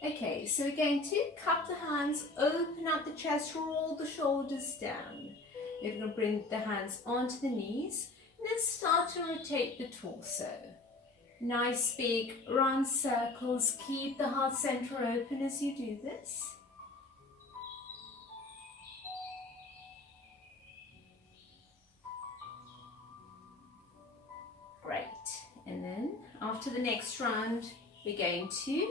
Okay, so we're going to cup the hands, open up the chest, roll the shoulders down. We're going to bring the hands onto the knees and then start to rotate the torso. Nice big round circles. Keep the heart center open as you do this. Great. And then after the next round, we're going to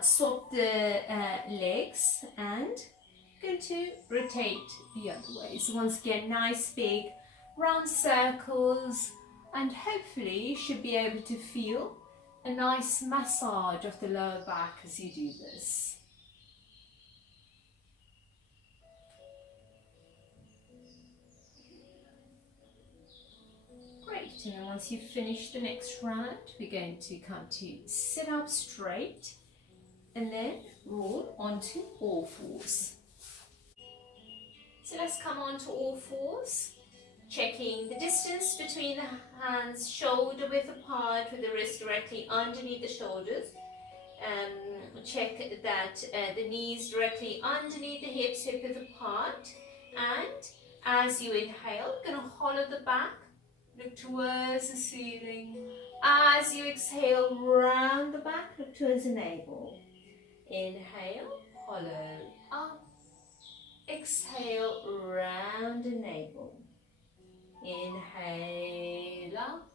swap the legs and going to rotate the other way. So once again, nice big round circles, and hopefully you should be able to feel a nice massage of the lower back as you do this. Great, and then once you've finished the next round, we're going to come to sit up straight and then roll onto all fours. So let's come onto all fours, checking the distance between the hands, shoulder width apart with the wrist directly underneath the shoulders. Check that the knees directly underneath the hips, hip width apart. And as you inhale, you're going to hollow the back, look towards the ceiling. As you exhale, round the back, look towards the navel. Inhale, hollow up. Exhale, round the navel. Inhale up.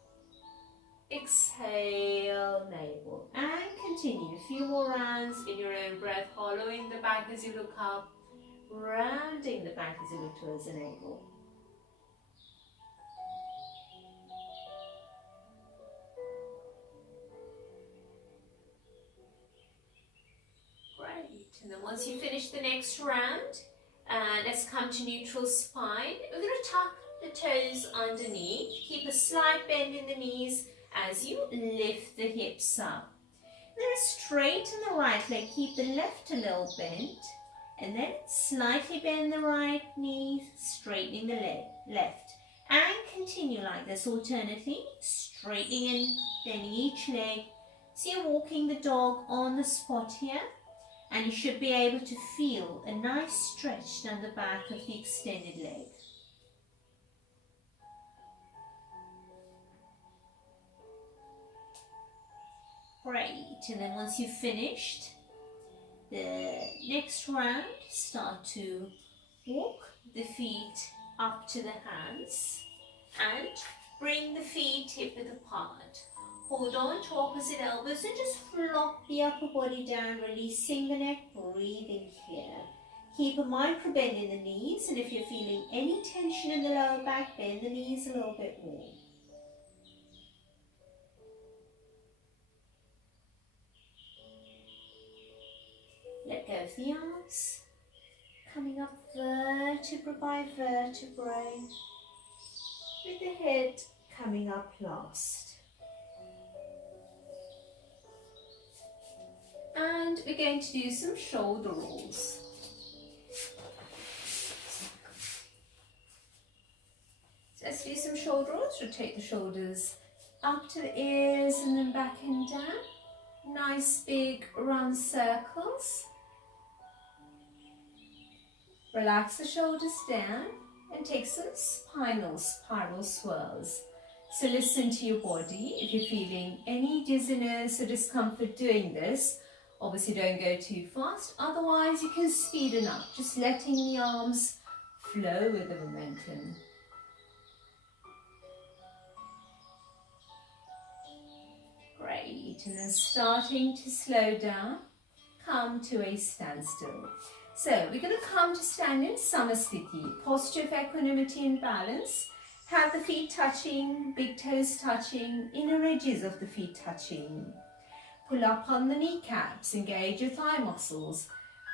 Exhale, navel. And continue. A few more rounds in your own breath, hollowing the back as you look up, rounding the back as you look towards the navel. And then once you finish the next round, let's come to neutral spine. We're going to tuck the toes underneath. Keep a slight bend in the knees as you lift the hips up. Then straighten the right leg. Keep the left a little bent. And then slightly bend the right knee, straightening the left. And continue like this alternately, straightening and bending each leg. So you're walking the dog on the spot here. And you should be able to feel a nice stretch down the back of the extended leg. Great, and then once you've finished the next round, start to walk the feet up to the hands and bring the feet hip width apart. Hold on to opposite elbows and just flop the upper body down, releasing the neck, breathing here. Keep a micro bend in the knees, and if you're feeling any tension in the lower back, bend the knees a little bit more. Let go of the arms, coming up vertebra by vertebra, with the head coming up last. And we're going to do some shoulder rolls. So let's do some shoulder rolls. Rotate the shoulders up to the ears and then back and down. Nice big round circles. Relax the shoulders down and take some spinal spiral swirls. So listen to your body. If you're feeling any dizziness or discomfort doing this, obviously don't go too fast, otherwise you can speed it up, just letting the arms flow with the momentum. Great, and then starting to slow down, come to a standstill. So we're going to come to stand in Samasthiti, posture of equanimity and balance. Have the feet touching, big toes touching, inner edges of the feet touching. Pull up on the kneecaps, engage your thigh muscles.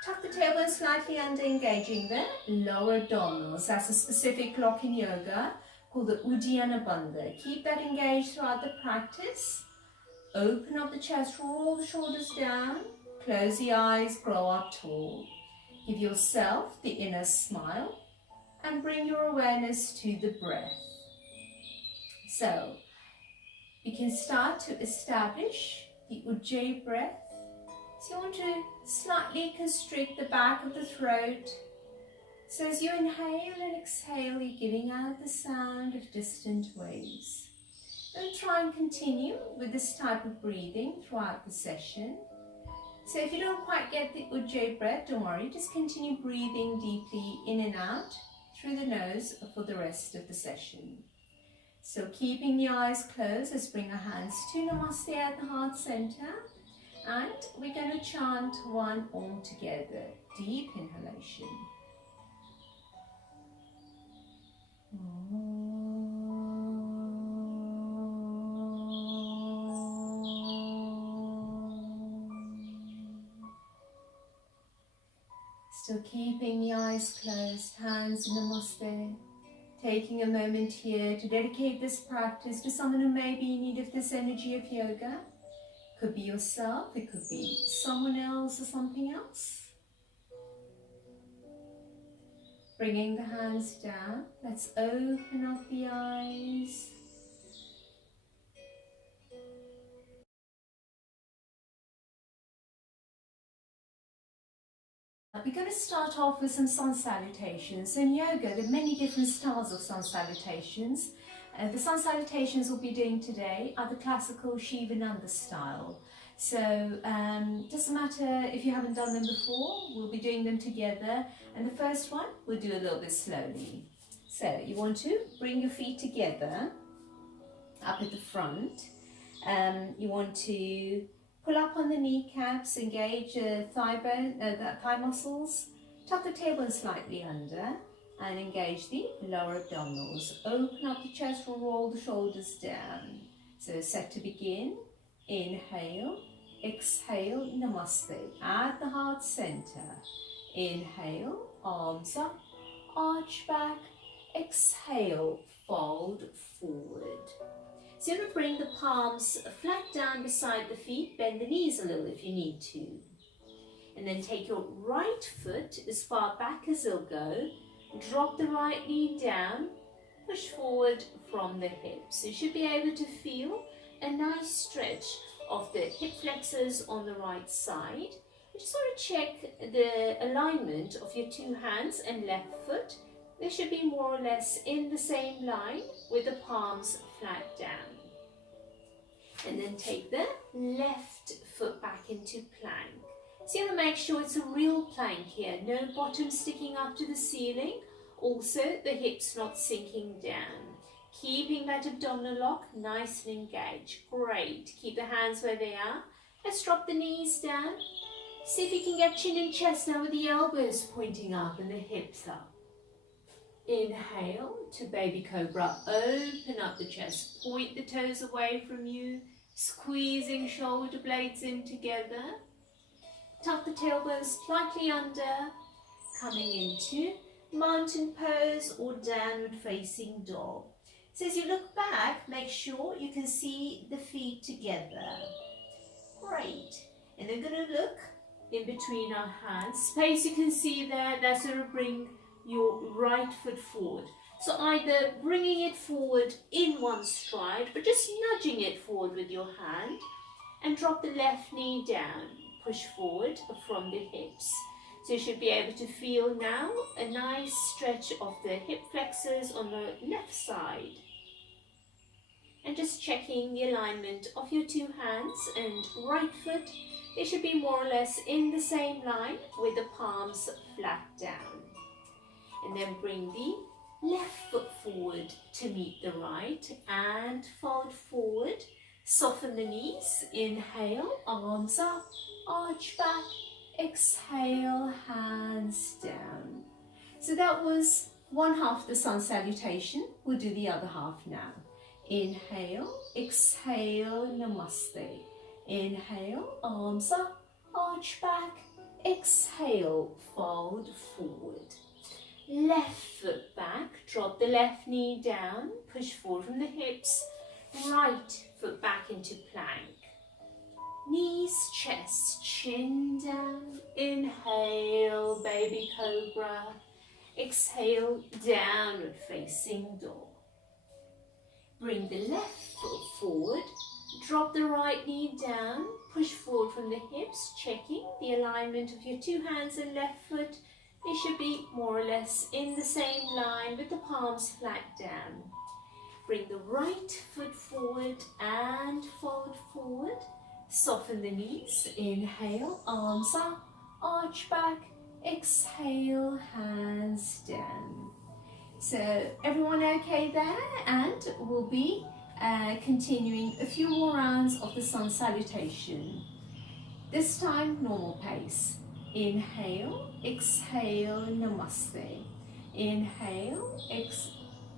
Tuck the tailbone slightly under, engaging the lower abdominals. That's a specific block in yoga called the Uddiyana Bandha. Keep that engaged throughout the practice. Open up the chest, roll the shoulders down, close the eyes, grow up tall. Give yourself the inner smile and bring your awareness to the breath. So, we can start to establish the Ujjayi breath, So you want to slightly constrict the back of the throat. So as you inhale and exhale, you're giving out the sound of distant waves. And try and continue with this type of breathing throughout the session. So if you don't quite get the Ujjayi breath, don't worry, just continue breathing deeply in and out through the nose for the rest of the session. So keeping the eyes closed, let's bring our hands to Namaste at the heart center. And we're going to chant one Om together. Deep inhalation. Still keeping the eyes closed, hands in Namaste. Taking a moment here to dedicate this practice to someone who may be in need of this energy of yoga. Could be yourself, it could be someone else or something else. Bringing the hands down, let's open up the eyes. We're going to start off with some sun salutations. In yoga, there are many different styles of sun salutations. The sun salutations we'll be doing today are the classical Shivananda style. So doesn't matter if you haven't done them before, we'll be doing them together. And the first one, we'll do a little bit slowly. So you want to bring your feet together up at the front. You want to pull up on the kneecaps, engage thigh muscles, tuck the tailbone slightly under and engage the lower abdominals. Open up the chest, roll the shoulders down. So set to begin. Inhale, exhale, Namaste. At the heart center. Inhale, arms up, arch back. Exhale, fold forward. So you're going to bring the palms flat down beside the feet, bend the knees a little if you need to. And then take your right foot as far back as it'll go, drop the right knee down, push forward from the hips. So you should be able to feel a nice stretch of the hip flexors on the right side. You just want to check the alignment of your two hands and left foot. They should be more or less in the same line with the palms flat down. And then take the left foot back into plank. So you want to make sure it's a real plank here. No bottom sticking up to the ceiling. Also the hips not sinking down. Keeping that abdominal lock nice and engaged. Great. Keep the hands where they are. Let's drop the knees down. See if you can get chin and chest now with the elbows pointing up and the hips up. Inhale to baby cobra. Open up the chest. Point the toes away from you. Squeezing shoulder blades in together. Tuck the tailbone slightly under. Coming into mountain pose or downward facing dog. So as you look back, make sure you can see the feet together. Great. And then going to look in between our hands. Space you can see there, that's going to bring your right foot forward. So either bringing it forward in one stride or just nudging it forward with your hand and drop the left knee down. Push forward from the hips. So you should be able to feel now a nice stretch of the hip flexors on the left side. And just checking the alignment of your two hands and right foot. They should be more or less in the same line with the palms flat down. And then bring the left foot forward to meet the right and fold forward. Soften the knees. Inhale, arms up, arch back. Exhale, hands down. So that was one half of the sun salutation. We'll do the other half now. Inhale, exhale, Namaste. Inhale, arms up, arch back. Exhale, fold forward. Left foot back, drop the left knee down, push forward from the hips. Right foot back into plank. Knees, chest, chin down. Inhale, baby cobra. Exhale, downward facing dog. Bring the left foot forward, Drop the right knee down, push forward from the hips, checking the alignment of your two hands and left foot. They should be more or less in the same line with the palms flat down. Bring the right foot forward and fold forward. Soften the knees. Inhale, arms up, arch back. Exhale, hands down. So everyone okay there? And we'll be continuing a few more rounds of the sun salutation. This time, normal pace. Inhale, exhale, namaste. Inhale,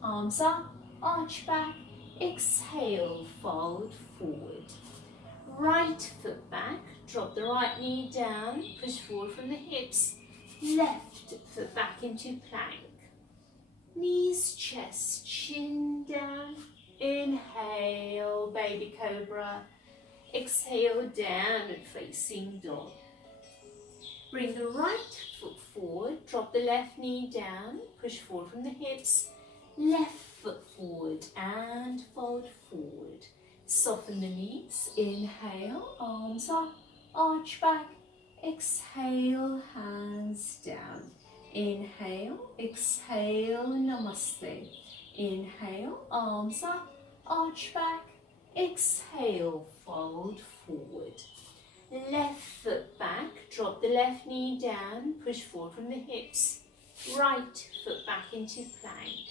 arms up, arch back. Exhale, fold forward. Right foot back, drop the right knee down, push forward from the hips. Left foot back into plank. Knees, chest, chin down. Inhale, baby cobra. Exhale, down and facing dog. Bring the right foot forward, drop the left knee down, push forward from the hips. Left foot forward and fold forward. Soften the knees. Inhale, arms up, arch back. Exhale, hands down. Inhale, exhale, namaste. Inhale, arms up, arch back. Exhale, fold forward. Left foot back, drop the left knee down, push forward from the hips. Right foot back into plank.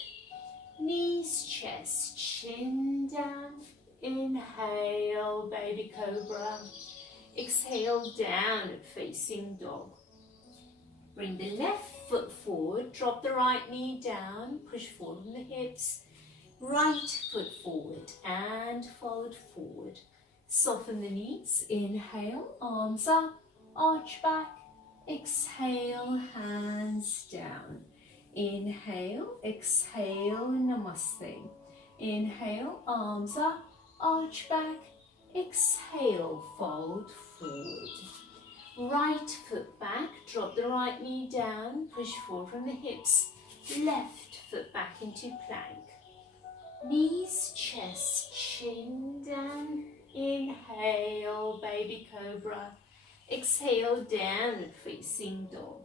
Knees, chest, chin down. Inhale, baby cobra. Exhale, down and facing dog. Bring the left foot forward, drop the right knee down, push forward from the hips. Right foot forward and fold forward. Soften the knees. Inhale, arms up, arch back. Exhale, hands down. Inhale, exhale, namaste. Inhale, arms up, arch back. Exhale, fold forward. Right foot back, drop the right knee down, push forward from the hips. Left foot back into plank. Knees, chest, chin down. Inhale, baby cobra. Exhale, down and facing dog.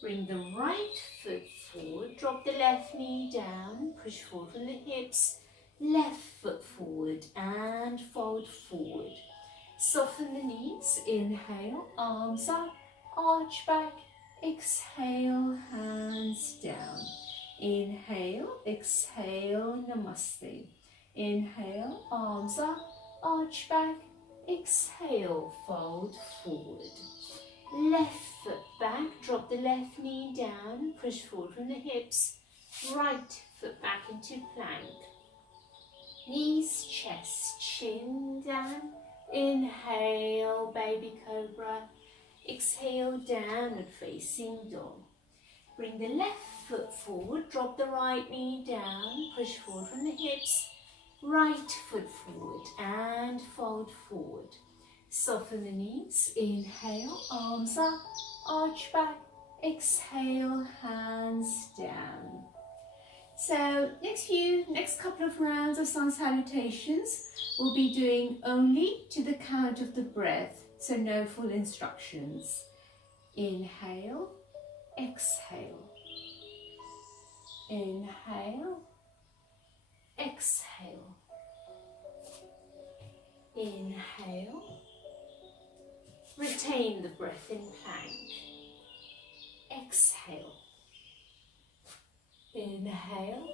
Bring the right foot forward, drop the left knee down, push forward from the hips. Left foot forward and fold forward. Soften the knees. Inhale, arms up, arch back. Exhale, hands down. Inhale, exhale, namaste. Inhale, arms up, arch back. Exhale, fold forward. Left foot back, drop the left knee down, push forward from the hips. Right foot back into plank. Knees, chest, chin down. Inhale, baby cobra. Exhale, down and facing dog. Bring the left foot forward, drop the right knee down, push forward from the hips. Right foot forward and fold forward. Soften the knees. Inhale, arms up, arch back. Exhale, hands down. So next couple of rounds of sun salutations, we'll be doing only to the count of the breath, so no full instructions. Inhale, exhale. Inhale, exhale. Inhale. Retain the breath in plank. Exhale. Inhale.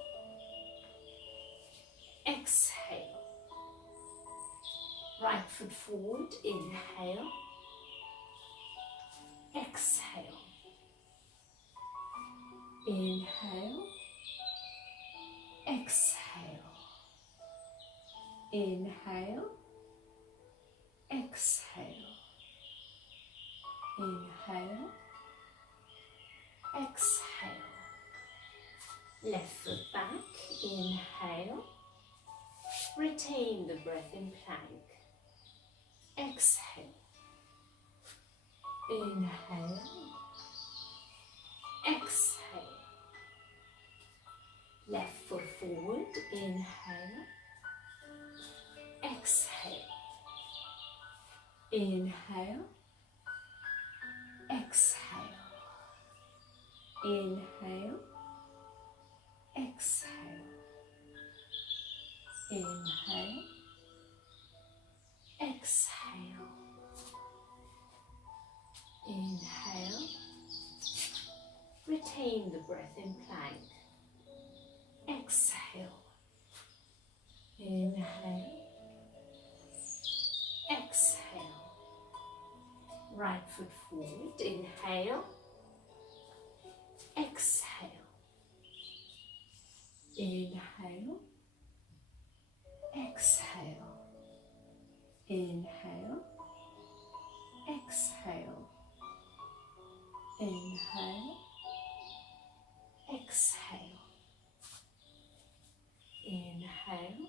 Exhale. Right foot forward. Inhale. Exhale. Inhale. Exhale. Inhale. Exhale. Inhale. Exhale. Left foot back. Inhale. Retain the breath in plank. Exhale. Inhale. Exhale. Left foot forward. Inhale. Exhale. Inhale, exhale, inhale, exhale, inhale, exhale, inhale, retain the breath in plank, exhale, inhale, exhale, right foot forward, inhale, exhale, inhale, exhale, inhale, exhale, inhale, exhale, inhale,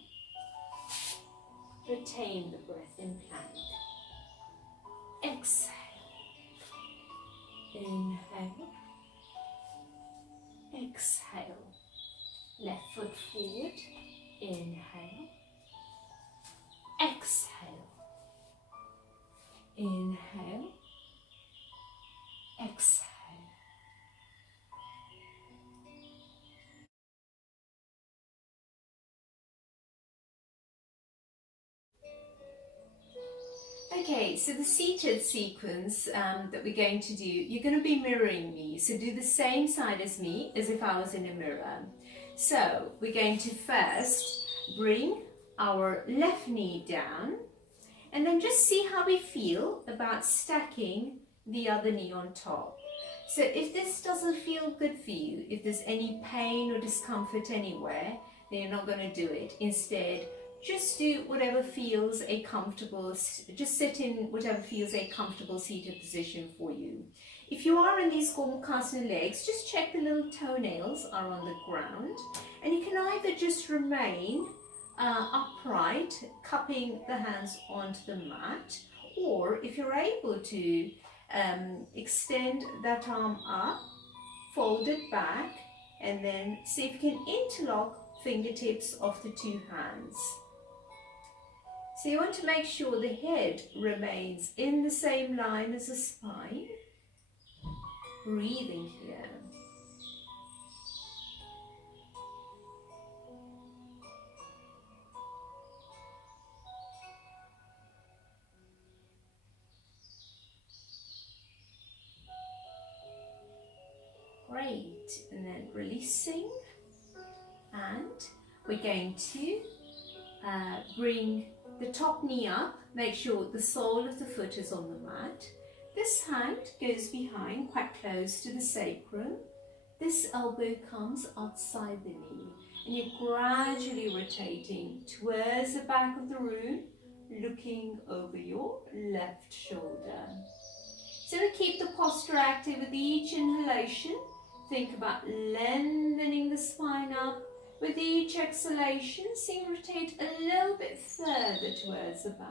retain the breath in plank, exhale, inhale, exhale, left foot forward, inhale, exhale, inhale, exhale. Okay, so the seated sequence that we're going to do, you're going to be mirroring me. So do the same side as me as if I was in a mirror. So we're going to first bring our left knee down and then just see how we feel about stacking the other knee on top. So if this doesn't feel good for you, if there's any pain or discomfort anywhere, then you're not going to do it. Instead, just do whatever feels a comfortable, just sit in whatever feels a comfortable seated position for you. If you are in these Gomukhasana legs, just check the little toenails are on the ground, and you can either just remain upright, cupping the hands onto the mat, or if you're able to extend that arm up, fold it back, and then see if you can interlock fingertips of the two hands. So you want to make sure the head remains in the same line as the spine. Breathing here. Great, and then releasing, and we're going to bring the top knee up, make sure the sole of the foot is on the mat. This hand goes behind, quite close to the sacrum. This elbow comes outside the knee, and you're gradually rotating towards the back of the room, looking over your left shoulder. So we keep the posture active with each inhalation. Think about lengthening the spine up. With each exhalation, see rotate a little bit further towards the back.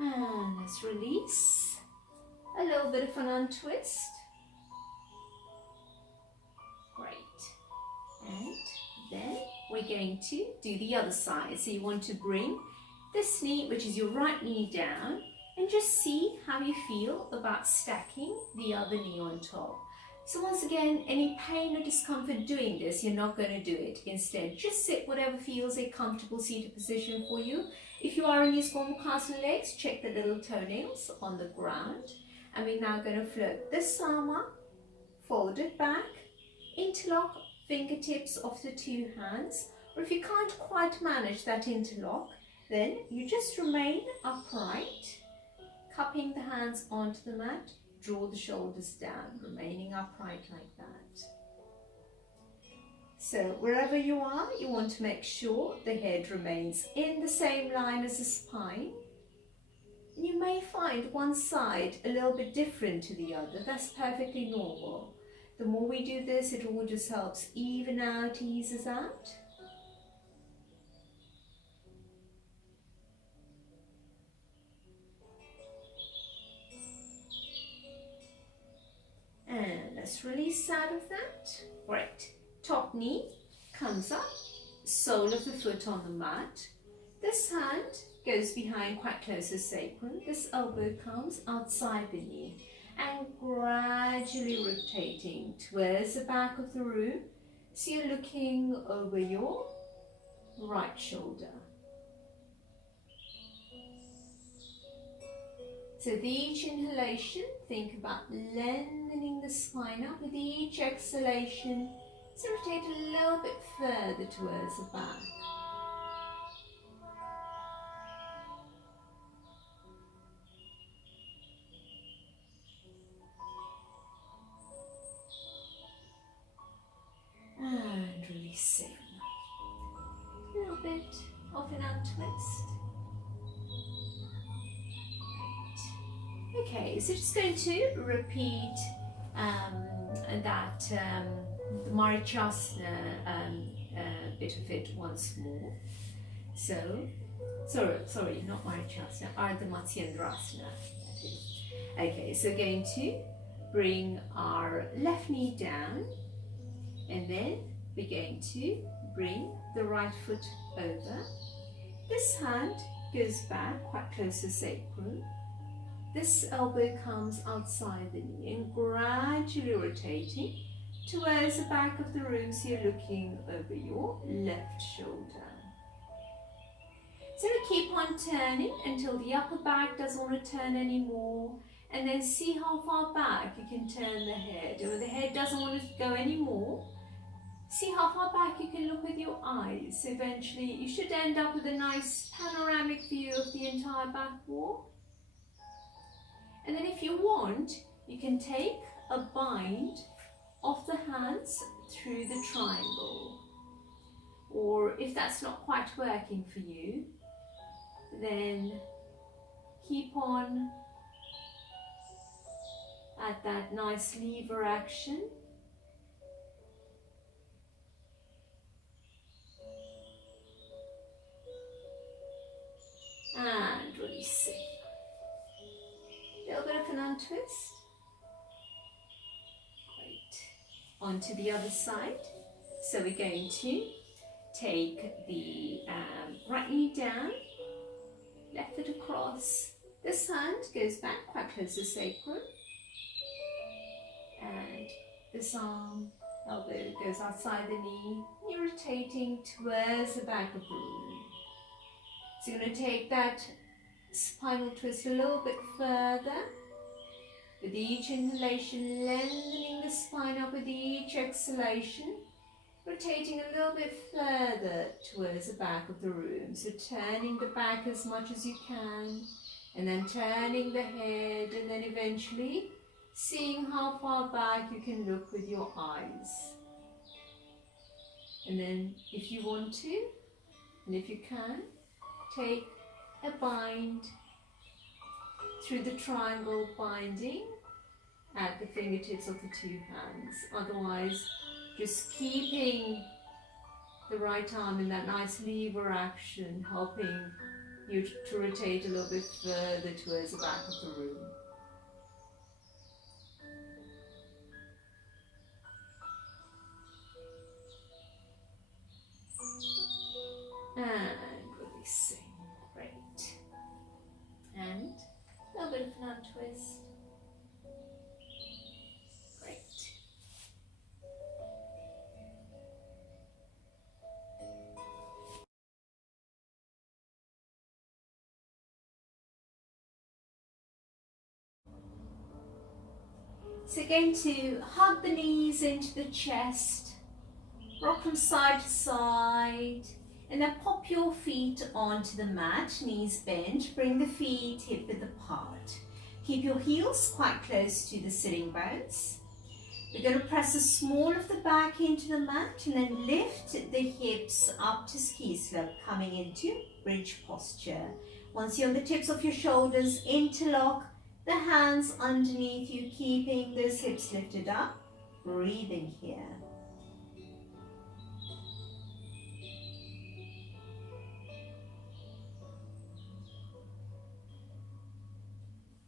And let's release. A little bit of an untwist. Great. And then we're going to do the other side. So you want to bring this knee, which is your right knee, down, and just see how you feel about stacking the other knee on top. So once again, any pain or discomfort doing this, you're not going to do it. Instead, just sit whatever feels a comfortable seated position for you. If you are in these Gomukhasana legs, check the little toenails on the ground. And we're now going to float this arm up, fold it back, interlock fingertips of the two hands. Or if you can't quite manage that interlock, then you just remain upright, cupping the hands onto the mat, draw the shoulders down, remaining upright like that. So wherever you are, you want to make sure the head remains in the same line as the spine. And you may find one side a little bit different to the other. That's perfectly normal. The more we do this, it all just helps even out, eases out. And let's release out of that. Great. Top knee comes up, sole of the foot on the mat. This hand goes behind quite close to sacrum. This elbow comes outside the knee and gradually rotating towards the back of the room. So you're looking over your right shoulder. So with each inhalation, think about lengthening the spine up. With each exhalation, so rotate a little bit further towards the back. And releasing. A little bit of an untwist. Right. Okay, so just going to repeat the Marichasana bit of it once more. So, sorry, not Marichasana, Ardha Matsyendrasana, that is. Okay, so going to bring our left knee down, and then we're going to bring the right foot over. This hand goes back quite close to sacrum. This elbow comes outside the knee and gradually rotating towards the back of the room, so you're looking over your left shoulder. So we keep on turning until the upper back doesn't want to turn anymore, and then see how far back you can turn the head. Or the head doesn't want to go anymore, see how far back you can look with your eyes. So eventually you should end up with a nice panoramic view of the entire back wall. And then if you want, you can take a bind of the hands through the triangle. Or if that's not quite working for you, then keep on at that nice lever action. And releasing. A little bit of an untwist. Great. Onto the other side. So we're going to take the right knee down, left foot across. This hand goes back quite close to sacrum. And this arm, elbow goes outside the knee. You're rotating towards the back of the room. So you're going to take that spinal twist a little bit further. With each inhalation, lengthening the spine up. With each exhalation, rotating a little bit further towards the back of the room. So turning the back as much as you can, and then turning the head, and then eventually seeing how far back you can look with your eyes. And then if you want to, and if you can, take a bind through the triangle binding at the fingertips of the two hands. Otherwise, just keeping the right arm in that nice lever action, helping you to rotate a little bit further towards the back of the room. And releasing. Great. And a little bit of an untwist. Great. So going to hug the knees into the chest, rock from side to side, and then pop your feet onto the mat, knees bent, bring the feet hip width apart. Keep your heels quite close to the sitting bones. We're going to press the small of the back into the mat and then lift the hips up to ski slope, coming into bridge posture. Once you're on the tips of your shoulders, interlock the hands underneath you, keeping those hips lifted up, breathing here.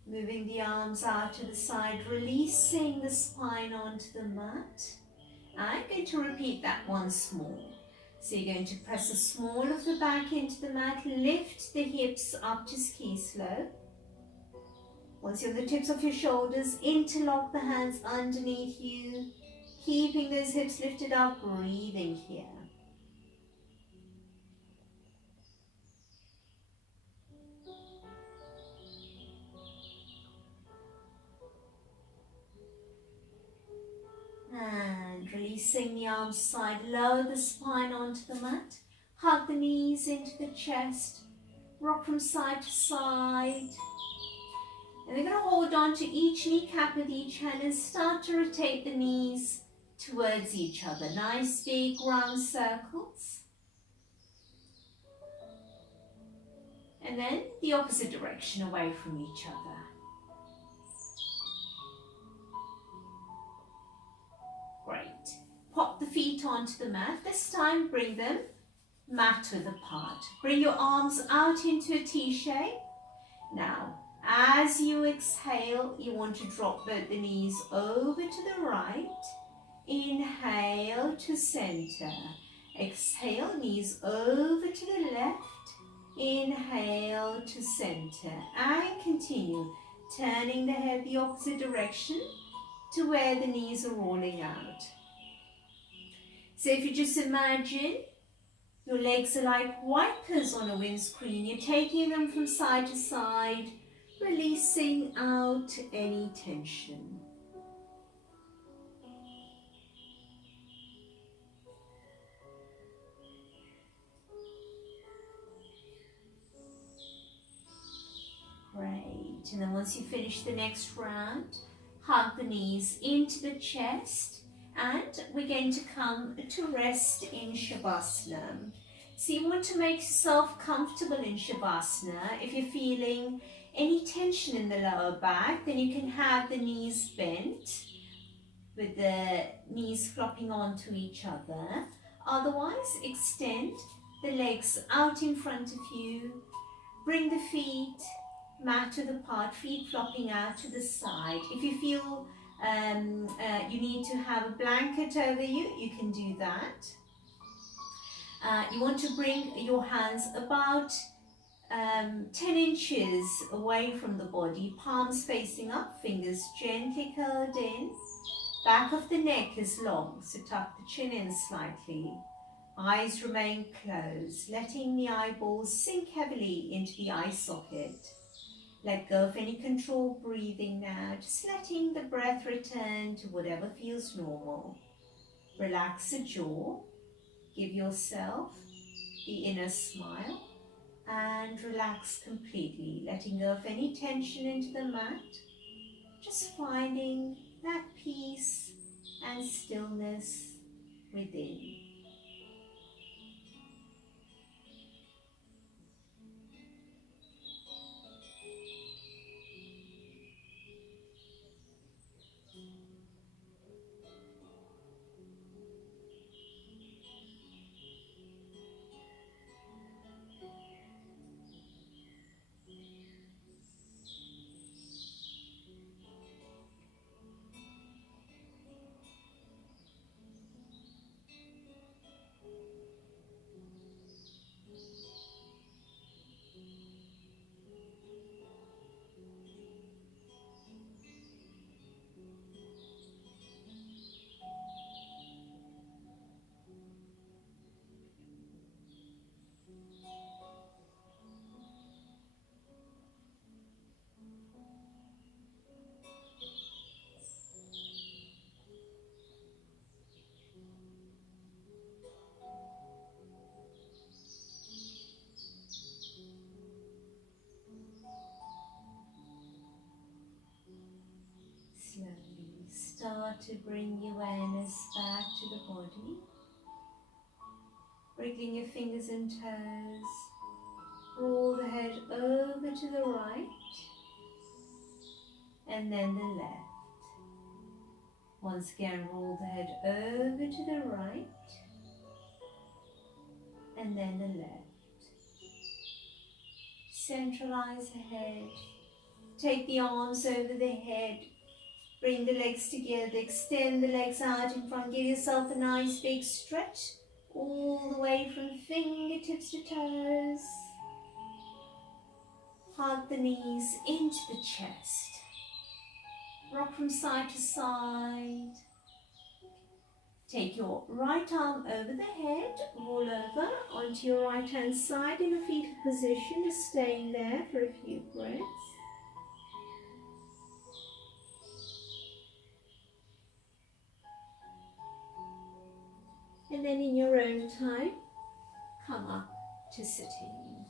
Moving the arms out to the side, releasing the spine onto the mat. I'm going to repeat that once more. So you're going to press the small of the back into the mat, lift the hips up to ski slope. Once you're on the tips of your shoulders, interlock the hands underneath you, keeping those hips lifted up, breathing here. And releasing the arms side, lower the spine onto the mat, hug the knees into the chest, rock from side to side. And we're going to hold on to each kneecap with each hand and start to rotate the knees towards each other. Nice big round circles. And then the opposite direction away from each other. Great. Pop the feet onto the mat. This time bring them mat width apart. Bring your arms out into a T shape. Now, as you exhale, you want to drop both the knees over to the right. Inhale to center. Exhale, knees over to the left. Inhale to center. And continue, turning the head the opposite direction to where the knees are rolling out. So if you just imagine your legs are like wipers on a windscreen. You're taking them from side to side, releasing out any tension. Great. And then once you finish the next round, hug the knees into the chest. And we're going to come to rest in Shavasana. So you want to make yourself comfortable in Shavasana. If you're feeling any tension in the lower back, then you can have the knees bent with the knees flopping onto each other. Otherwise, extend the legs out in front of you. Bring the feet mat width apart, feet flopping out to the side. If you feel you need to have a blanket over you, you can do that. You want to bring your hands about 10 inches away from the body, palms facing up, fingers gently curled in. Back of the neck is long, so tuck the chin in slightly. Eyes remain closed, letting the eyeballs sink heavily into the eye socket. Let go of any controlled breathing now, just letting the breath return to whatever feels normal. Relax the jaw, give yourself the inner smile, and relax completely, letting go of any tension into the mat, just finding that peace and stillness within. Slowly start to bring your awareness back to the body, wriggling your fingers and toes. Roll the head over to the right and then the left. Once again, roll the head over to the right and then the left. Centralize the head Take the arms over the head. Bring the legs together. Extend the legs out in front. Give yourself a nice big stretch all the way from fingertips to toes. Hug the knees into the chest. Rock from side to side. Take your right arm over the head, roll over onto your right hand side in a fetal position, just staying there for a few breaths. And then in your own time, come up to sitting.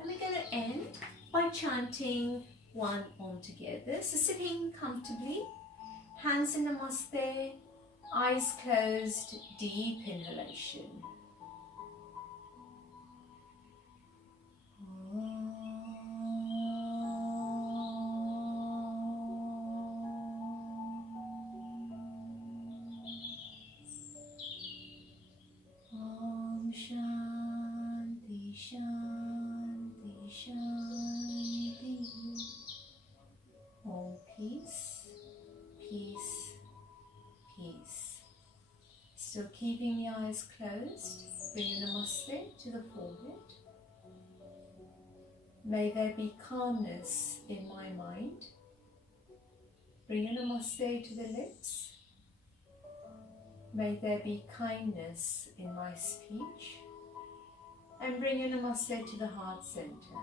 And we're going to end by chanting one Om together. So sitting comfortably, hands in Namaste, eyes closed, deep inhalation. Om Shanti Shanti Shanti. Om peace, peace, peace. Still keeping the eyes closed, bring your Namaste to the forehead. May there be calmness in my mind. Bring your Namaste to the lips. May there be kindness in my speech. And bring your Namaste to the heart center.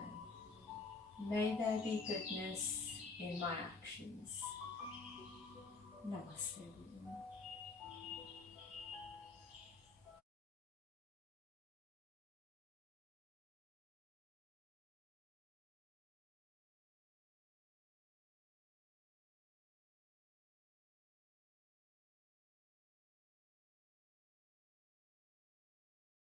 May there be goodness in my actions. Namaste.